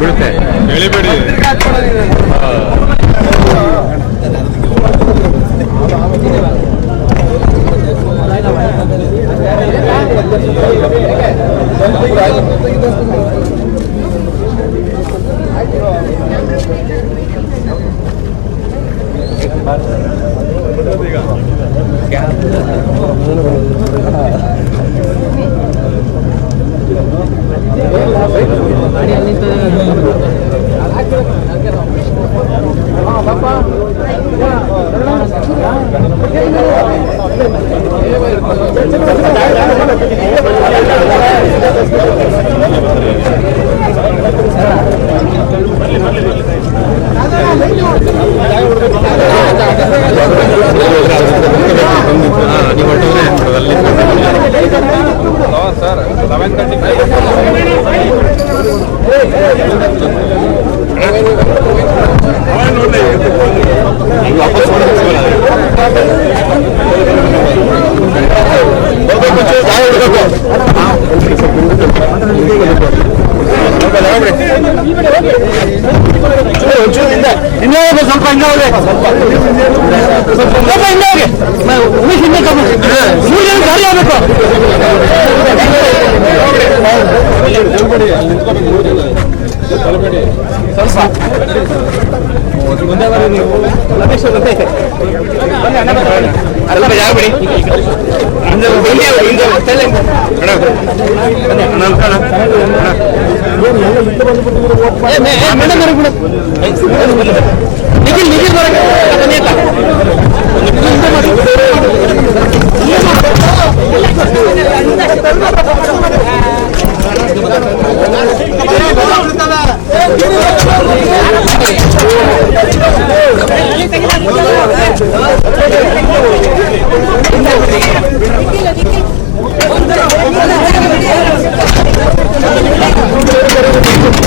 ಬೀಳುತ್ತೆ ಎಳಿಬೇಡಿ. ಸ್ವಲ್ಪ ಮುಂದೆ ಬರೀ ನೀವು ಅಲ್ಲ ಯಾವ ಬಿಡಿ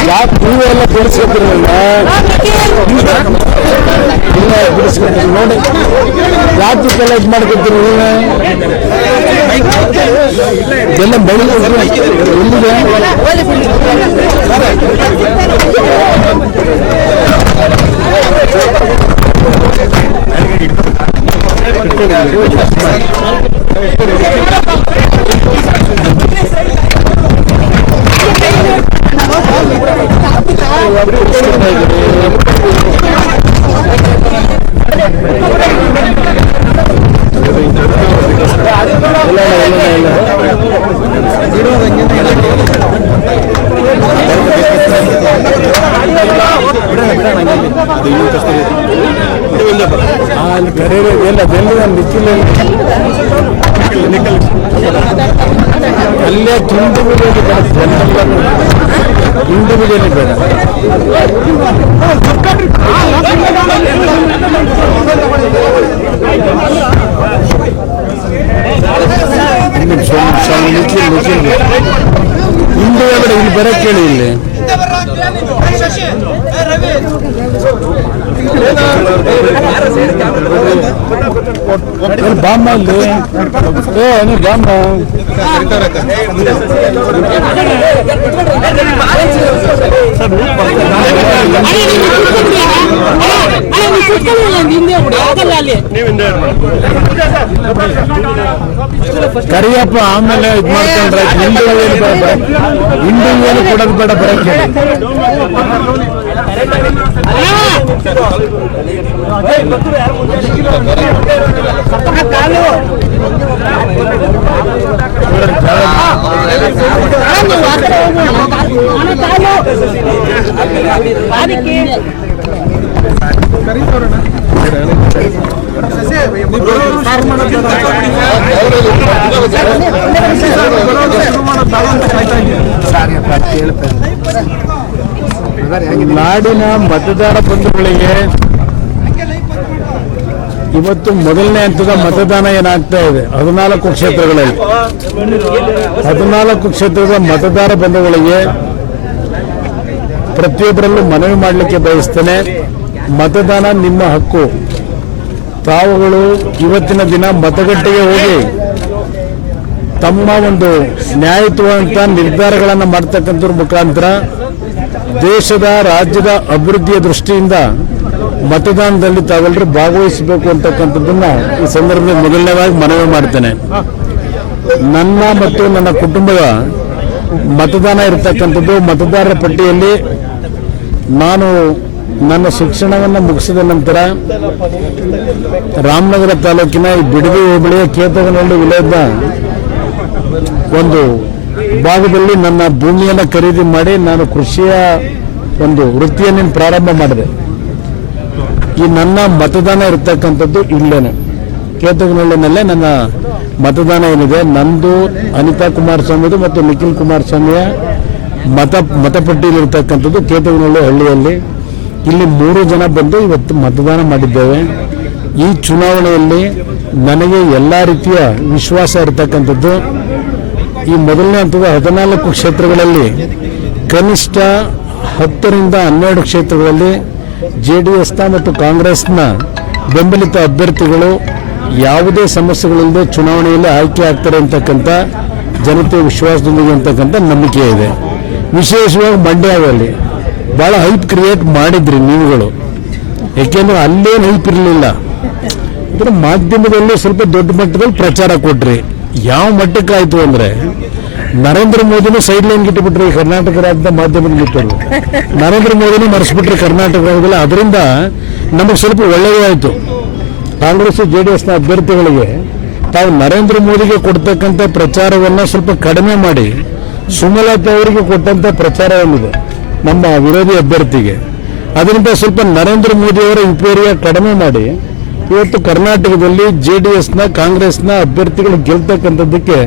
ಯಾಕೆ ಹೂವೆಲ್ಲ ಬಿಡಿಸ್ಕೊತಿರಲ್ಲ ಬಿಡಿಸ್ಕೊತೀರಿ ನೋಡಿ, ಯಾಕೆಲ್ಲ ಇದು ಮಾಡ್ಕೊತೀರಿ ಹೂವೆ ಎಲ್ಲ ಬೆಳೆದು ಎಲ್ಲಿದೆ ಅಲ್ಲೇ ತುಂಡು ಬಿಡಿಯಲ್ಲಿ ತುಂಡು ಬಿಡಿಯಲ್ಲಿ ಬೇಡ. ಹಿಂದೆ ಇಲ್ಲಿ ಬರಕ್ಕೆ ಹೇಳಿ, ಇಲ್ಲಿ ಬಾಮ್ಮ ಇಲ್ಲಿ ನೀ ಬಾಮ್ಮ ಕರಿಯಪ್ಪ ಆಮೇಲೆ ಇದು ಮಾಡ್ಕೊಂಡ್ರೆ ಹಿಂಡು ಏನು ಕೊಡೋದು ಬೇಡ ಬರಕ್ಕೆ. ನಾಡಿನ ಮತದಾರ ಬಂಧುಗಳಿಗೆ ಇವತ್ತು ಮೊದಲನೇ ಹಂತದ ಮತದಾನ ಏನಾಗ್ತಾ ಇದೆ 14 ಕ್ಷೇತ್ರಗಳಲ್ಲಿ 14 ಕ್ಷೇತ್ರದ ಮತದಾರ ಬಂಧುಗಳಿಗೆ ಪ್ರತಿಯೊಬ್ಬರಲ್ಲೂ ಮನವಿ ಮಾಡಲಿಕ್ಕೆ ಬಯಸ್ತೇನೆ. ಮತದಾನ ನಿಮ್ಮ ಹಕ್ಕು. ತಾವುಗಳು ಇವತ್ತಿನ ದಿನ ಮತಗಟ್ಟೆಗೆ ಹೋಗಿ ತಮ್ಮ ಒಂದು ನ್ಯಾಯಯುತವಾದಂಥ ನಿರ್ಧಾರಗಳನ್ನು ಮಾಡ್ತಕ್ಕಂಥದ್ರ ಮುಖಾಂತರ ದೇಶದ ರಾಜ್ಯದ ಅಭಿವೃದ್ಧಿಯ ದೃಷ್ಟಿಯಿಂದ ಮತದಾನದಲ್ಲಿ ತಾವೆಲ್ಲರೂ ಭಾಗವಹಿಸಬೇಕು ಅಂತಕ್ಕಂಥದ್ದನ್ನ ಈ ಸಂದರ್ಭದಲ್ಲಿ ಮೊದಲನೇದಾಗಿ ಮನವಿ ಮಾಡ್ತೇನೆ. ನನ್ನ ಮತ್ತು ನನ್ನ ಕುಟುಂಬದ ಮತದಾನ ಇರತಕ್ಕಂಥದ್ದು ಮತದಾರರ ಪಟ್ಟಿಯಲ್ಲಿ ನಾನು ನನ್ನ ಶಿಕ್ಷಣವನ್ನು ಮುಗಿಸಿದ ನಂತರ ರಾಮನಗರ ತಾಲೂಕಿನ ಈ ಬಿಡದಿ ಹೋಬಳಿಯ ಕೇತಗನಹಳ್ಳಿ ವಿಲೇಜ್ನ ಒಂದು ಭಾಗದಲ್ಲಿ ನನ್ನ ಭೂಮಿಯನ್ನು ಖರೀದಿ ಮಾಡಿ ನಾನು ಕೃಷಿಯ ಒಂದು ವೃತ್ತಿಯನ್ನು ಪ್ರಾರಂಭ ಮಾಡಿದೆ. ಈ ನನ್ನ ಮತದಾನ ಇರತಕ್ಕಂಥದ್ದು ಇಲ್ಲೇನೆ ಕೇತಗನಹಳ್ಳಿನಲ್ಲೇ ನನ್ನ ಮತದಾನ ಏನಿದೆ. ನಂದು ಅನಿತಾ ಕುಮಾರಸ್ವಾಮಿದು ಮತ್ತು ನಿಖಿಲ್ ಕುಮಾರಸ್ವಾಮಿಯ ಮತಪಟ್ಟಿಯಲ್ಲಿರ್ತಕ್ಕಂಥದ್ದು ಕೇತಗನಹಳ್ಳಿ ಹಳ್ಳಿಯಲ್ಲಿ. ಇಲ್ಲಿ 3 ಜನ ಬಂದು ಇವತ್ತು ಮತದಾನ ಮಾಡಿದ್ದೇವೆ. ಈ ಚುನಾವಣೆಯಲ್ಲಿ ನನಗೆ ಎಲ್ಲ ರೀತಿಯ ವಿಶ್ವಾಸ ಇರತಕ್ಕಂಥದ್ದು. ಈ ಮೊದಲನೇ ಹಂತದ 14 ಕ್ಷೇತ್ರಗಳಲ್ಲಿ ಕನಿಷ್ಠ 10ರಿಂದ 12 ಕ್ಷೇತ್ರಗಳಲ್ಲಿ JDSನ ಮತ್ತು ಕಾಂಗ್ರೆಸ್ನ ಬೆಂಬಲಿತ ಅಭ್ಯರ್ಥಿಗಳು ಯಾವುದೇ ಸಮಸ್ಯೆಗಳಿಲ್ಲದೆ ಚುನಾವಣೆಯಲ್ಲಿ ಆಯ್ಕೆ ಆಗ್ತಾರೆ ಅಂತಕ್ಕಂಥ ಜನತೆ ವಿಶ್ವಾಸದೊಂದಿಗೆ ಅಂತಕ್ಕಂಥ ನಂಬಿಕೆ ಇದೆ. ವಿಶೇಷವಾಗಿ ಮಂಡ್ಯದಲ್ಲಿ ಭಾಳ ಹೈಪ್ ಕ್ರಿಯೇಟ್ ಮಾಡಿದ್ರಿ ನೀವುಗಳು. ಏಕೆಂದ್ರೆ ಅಲ್ಲೇನು ಹೈಪ್ ಇರಲಿಲ್ಲ. ಇದರ ಮಾಧ್ಯಮದಲ್ಲಿ ಸ್ವಲ್ಪ ದೊಡ್ಡ ಮಟ್ಟದಲ್ಲಿ ಪ್ರಚಾರ ಕೊಟ್ರಿ. ಯಾವ ಮಟ್ಟಕ್ಕೆ ಆಯಿತು ಅಂದರೆ ನರೇಂದ್ರ ಮೋದಿನೂ ಸೈಡ್ ಲೈನ್ ಇಟ್ಟುಬಿಟ್ರಿ. ಕರ್ನಾಟಕ ರಾಜ್ಯದ ಮಾಧ್ಯಮದಲ್ಲಿ ಇಟ್ಟರು. ನರೇಂದ್ರ ಮೋದಿನೂ ಮರೆಸ್ಬಿಟ್ರಿ ಕರ್ನಾಟಕ ರಾಜ್ಯದಲ್ಲಿ. ಅದರಿಂದ ನಮಗೆ ಸ್ವಲ್ಪ ಒಳ್ಳೆಯದೇ ಆಯಿತು. ಕಾಂಗ್ರೆಸ್ JDSನ ಅಭ್ಯರ್ಥಿಗಳಿಗೆ ತಾವು ನರೇಂದ್ರ ಮೋದಿಗೆ ಕೊಡ್ತಕ್ಕಂಥ ಪ್ರಚಾರವನ್ನು ಸ್ವಲ್ಪ ಕಡಿಮೆ ಮಾಡಿ ಸುಮಲತಾ ಅವರಿಗೆ ಕೊಟ್ಟಂಥ ಪ್ರಚಾರ ಏನಿದೆ ನಮ್ಮ ವಿರೋಧಿ ಅಭ್ಯರ್ಥಿಗೆ, ಅದರಿಂದ ಸ್ವಲ್ಪ ನರೇಂದ್ರ ಮೋದಿ ಅವರ ಇಂಪೇರಿಯ ಕಡಿಮೆ ಮಾಡಿ ಇವತ್ತು ಕರ್ನಾಟಕದಲ್ಲಿ JDSನ ಕಾಂಗ್ರೆಸ್ನ ಅಭ್ಯರ್ಥಿಗಳು ಗೆಲ್ತಕ್ಕಂಥದ್ದಕ್ಕೆ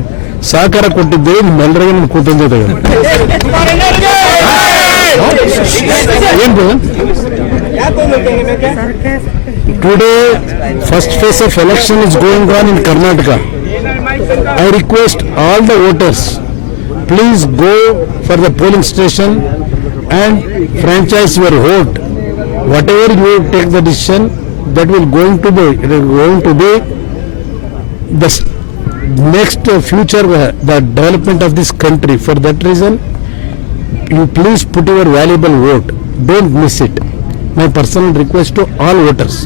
ಸಹಕಾರ ಕೊಟ್ಟಿದ್ದೇವೆ. ನಿಮ್ಮೆಲ್ಲರಿಗೂ ನಮ್ಮ ಕೃತಜ್ಞತೆಗಳು. Today, first phase of election is going on in Karnataka. I request all the voters, please go for the polling station and franchise your vote. Whatever you take the decision, that will going to be the next future, the development of this country. For that reason, you please put your valuable vote. Don't miss it. My personal request to all voters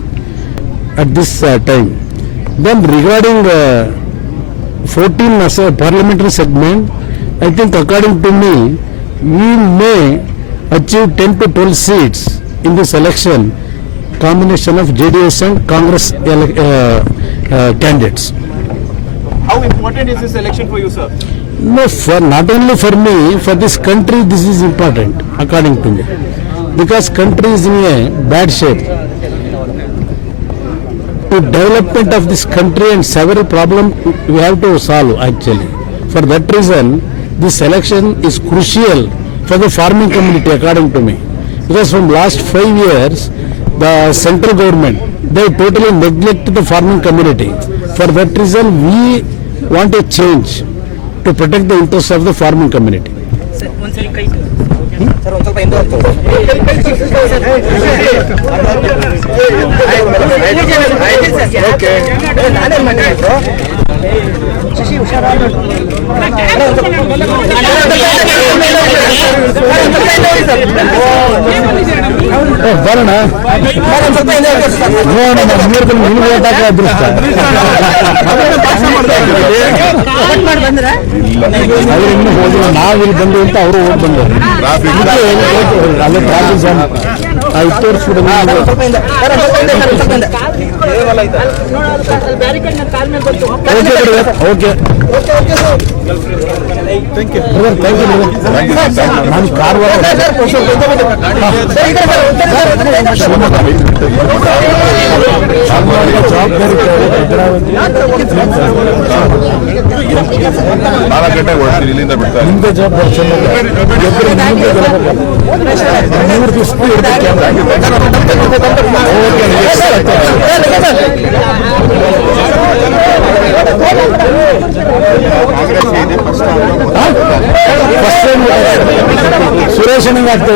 at this time. Then regarding 14 as a parliamentary segment, I think according to me, we may achieve 10 to 12 seats in this election, combination of JDS and Congress candidates. How important is this election for you, sir? No, not only for me, for this country this is important according to me, because country is in a bad shape. To development of this country and several problems we have to solve actually. For that reason, this election is crucial for the farming community according to me, because from last 5 years the central government, they totally neglected the farming community. For that reason, we want a change to protect the interests of the farming community. ಬರೋಣ ಅದೃಷ್ಟ ಇನ್ನು ಹೋಗಿ ನಾವಿಲ್ಲಿ ಬಂದು ಅಂತ ಅವರು ಹೋಗಿ ಬಂದರು. ಅಲ್ಲೇ ಟ್ರಾಫಿಕ್ ಜಾಮ್ ಇತ್ತು ಓಕೆ. ನಾನು ಕಾರವಾರ ಜವಾಬ್ದಾರಿ ಇಲ್ಲಿಂದ ಬಿಡ್ತಾರೆ. ನಿಮ್ದೇ ಜವಾಬ್ದಾರಿ ಚೆನ್ನಾಗಿ 3 ದಿವಸ ಘೋಷಣೆಗೆ ಆಗ್ತಾ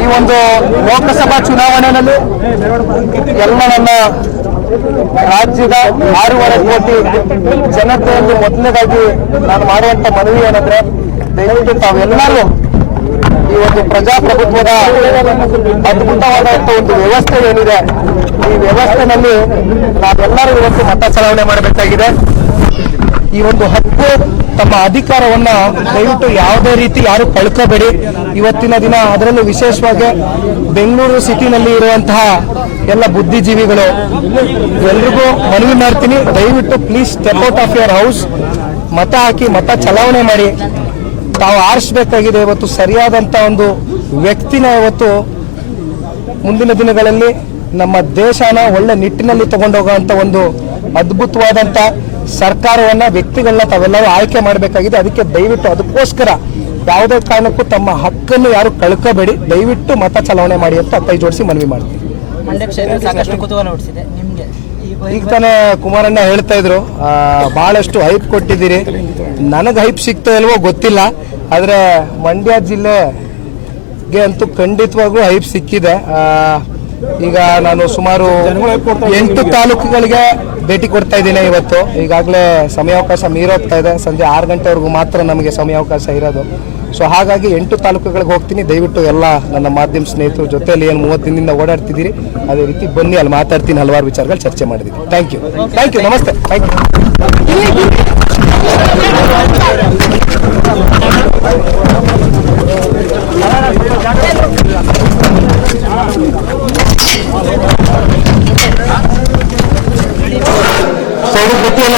ಈ ಒಂದು ಲೋಕಸಭಾ ಚುನಾವಣೆಯಲ್ಲಿ ಎಲ್ಲ ನನ್ನ ರಾಜ್ಯದ 6.5 ಕೋಟಿ ಜನತೆಯಲ್ಲಿ ಮೊದಲನೇದಾಗಿ ನಾನು ಮಾಡುವಂತ ಮನವಿ ಏನಂದ್ರೆ, ದಯವಿಟ್ಟು ತಾವೆಲ್ಲರೂ ಈ ಒಂದು ಪ್ರಜಾಪ್ರಭುತ್ವದ ಅದ್ಭುತವಾದಂತ ಒಂದು ವ್ಯವಸ್ಥೆ ಏನಿದೆ, ಈ ವ್ಯವಸ್ಥೆನಲ್ಲಿ ನಾವೆಲ್ಲರೂ ಇವತ್ತು ಮತ ಚಲಾವಣೆ ಮಾಡಬೇಕಾಗಿದೆ. ಈ ಒಂದು ಹಕ್ಕು, ತಮ್ಮ ಅಧಿಕಾರವನ್ನ ದಯವಿಟ್ಟು ಯಾವುದೇ ರೀತಿ ಯಾರು ಕಳ್ಕೋಬೇಡಿ. ಇವತ್ತಿನ ದಿನ ಅದರಲ್ಲೂ ವಿಶೇಷವಾಗಿ ಬೆಂಗಳೂರು ಸಿಟಿನಲ್ಲಿ ಇರುವಂತಹ ಎಲ್ಲ ಬುದ್ಧಿಜೀವಿಗಳು ಎಲ್ರಿಗೂ ಮನವಿ ಮಾಡ್ತೀನಿ, ದಯವಿಟ್ಟು please step out of your house, ಮತ ಹಾಕಿ ಮತ ಚಲಾವಣೆ ಮಾಡಿ. ತಾವು ಆರಿಸಬೇಕಾಗಿದೆ ಇವತ್ತು ಸರಿಯಾದಂತ ಒಂದು ವ್ಯಕ್ತಿನ. ಇವತ್ತು ಮುಂದಿನ ದಿನಗಳಲ್ಲಿ ನಮ್ಮ ದೇಶನ ಒಳ್ಳೆ ನಿಟ್ಟಿನಲ್ಲಿ ತಗೊಂಡೋಗುವಂತ ಒಂದು ಅದ್ಭುತವಾದಂತ ಸರ್ಕಾರವನ್ನ, ವ್ಯಕ್ತಿಗಳನ್ನ ತಾವೆಲ್ಲರೂ ಆಯ್ಕೆ ಮಾಡಬೇಕಾಗಿದೆ. ಅದಕ್ಕೆ ದಯವಿಟ್ಟು ಅದಕ್ಕೋಸ್ಕರ ಯಾವುದೇ ಕಾರಣಕ್ಕೂ ತಮ್ಮ ಹಕ್ಕನ್ನು ಯಾರು ಕಳ್ಕೋಬೇಡಿ, ದಯವಿಟ್ಟು ಮತ ಚಲಾವಣೆ ಮಾಡಿ ಅಂತ ಕೈ ಜೋಡಿಸಿ ಮನವಿ ಮಾಡ್ತೀನಿ. ಸಾಕಷ್ಟು ಕುತೂಹಲ ಹುಟ್ಟಿಸಿದೆ ನಿಮ್ಗೆ. ಈಗ ತಾನೇ ಕುಮಾರಣ್ಣ ಹೇಳ್ತಾ ಇದ್ರು, ಬಹಳಷ್ಟು ಹೈಪ್ ಕೊಟ್ಟಿದ್ದೀರಿ. ನನಗೆ ಹೈಪ್ ಸಿಗ್ತಾ ಇಲ್ವೋ ಗೊತ್ತಿಲ್ಲ, ಆದ್ರೆ ಮಂಡ್ಯ ಜಿಲ್ಲೆಗೆ ಅಂತೂ ಖಂಡಿತವಾಗ್ಲೂ ಹೈಪ್ ಸಿಕ್ಕಿದೆ. ಈಗ ನಾನು ಸುಮಾರು 8 ತಾಲೂಕುಗಳಿಗೆ ಭೇಟಿ ಕೊಡ್ತಾ ಇದ್ದೀನಿ ಇವತ್ತು. ಈಗಾಗಲೇ ಸಮಯಾವಕಾಶ ಮೀರೋಗ್ತಾ ಇದೆ, ಸಂಜೆ 6 ಗಂಟೆವರೆಗೂ ಮಾತ್ರ ನಮಗೆ ಸಮಯಾವಕಾಶ ಇರೋದು. ಸೊ ಹಾಗಾಗಿ 8 ತಾಲೂಕುಗಳಿಗೆ ಹೋಗ್ತೀನಿ. ದಯವಿಟ್ಟು ಎಲ್ಲ ನನ್ನ ಮಾಧ್ಯಮ ಸ್ನೇಹಿತರು ಜೊತೆಯಲ್ಲಿ ಏನು 30 ದಿನದಿಂದ ಓಡಾಡ್ತಿದ್ದೀರಿ, ಅದೇ ರೀತಿ ಬನ್ನಿ, ಅಲ್ಲಿ ಮಾತಾಡ್ತೀನಿ, ಹಲವಾರು ವಿಚಾರಗಳು ಚರ್ಚೆ ಮಾಡಿದ್ದೀನಿ. ಥ್ಯಾಂಕ್ ಯು, ನಮಸ್ತೆ, ಥ್ಯಾಂಕ್ ಯು. ಗೊತ್ತಿಲ್ಲ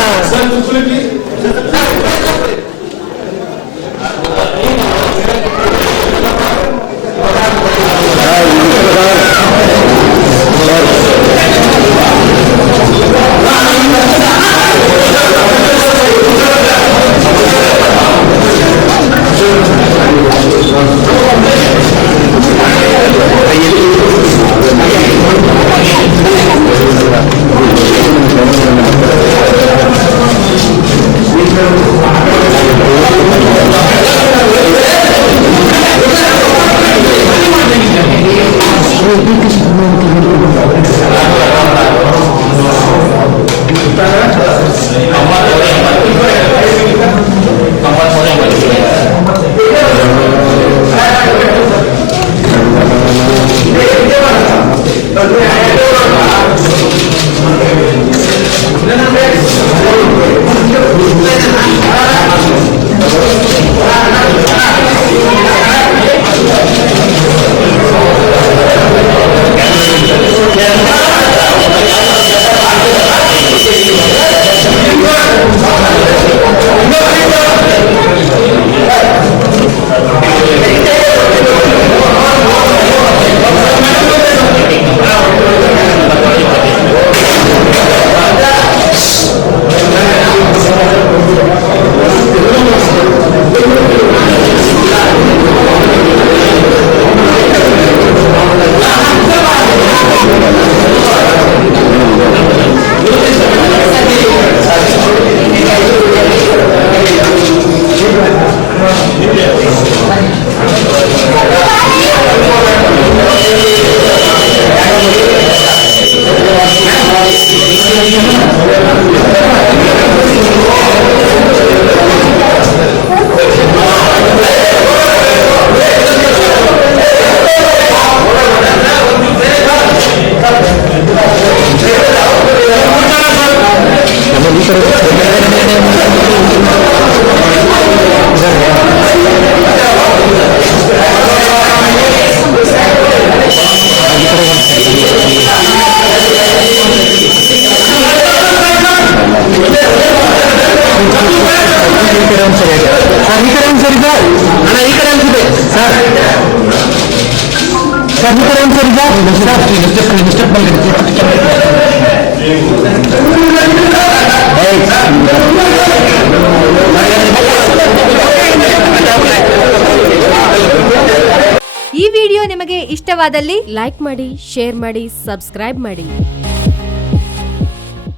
ಕಡೆ ಒಂದ್ಸರಿ ಸರ್, ಈ ಕಡೆ ಒಂದ್ಸರಿ ಸರ್. ಅಣ್ಣ ಈ ಕಡೆ ಅನ್ಸಿದೆ ಸರ್. ಸರ್ ಈ ಕಡೆ ಒಂದ್ಸರಿ ಸರ್. ಈ ವಿಡಿಯೋ ನಿಮಗೆ ಇಷ್ಟವಾದಲ್ಲಿ ಲೈಕ್ ಮಾಡಿ, ಶೇರ್ ಮಾಡಿ, ಸಬ್ಸ್ಕ್ರೈಬ್ ಮಾಡಿ.